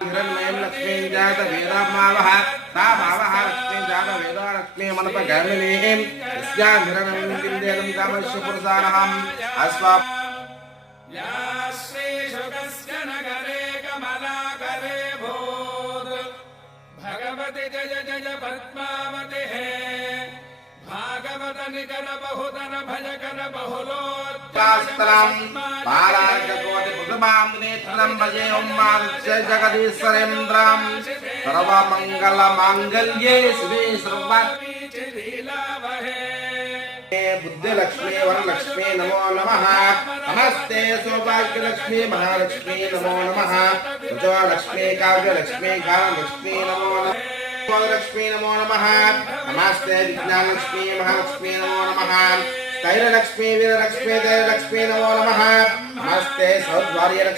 हिरण्मयं लक्ष्मीं जात वेदामावः तामावः लक्ष्मीं जात वेदा लक्ष्मीं मनपगामिनीं यस्यां हिरण्यं विन्द्यं कामश्वपुरसारहम् अस्वा या श्रीशुकस्य नगरे कमलाकरे भूत् भगवति जय जय पद्मावति हे भागवत निकर बहुधन भजकर बहुलोत्तरं पारायणकोटि पुत्रमां नेत्रं भजे उम्मास्य जगदीश्वरेन्द्रं सर्वमङ्गलमाङ्गल्ये शिवे सर्वार्थिके बुद्धिलक्ष्मी वरलक्ष्मी नमो नमः नमस्ते सौभाग्यलक्ष्मी महालक्ष्मी नमो नमः विजयलक्ष्मी काव्यलक्ष्मी गानलक्ष्मी नमो नमः लक्ष्मी नमो नमः नमस्ते विज्ञानलक्ष्मी महालक्ष्मी नमो नमः स्थैर्यलक्ष्मी वीरलक्ष्मी जयलक्ष्मी नमो नमः नमस्ते सौभाग्यलक्ष्मी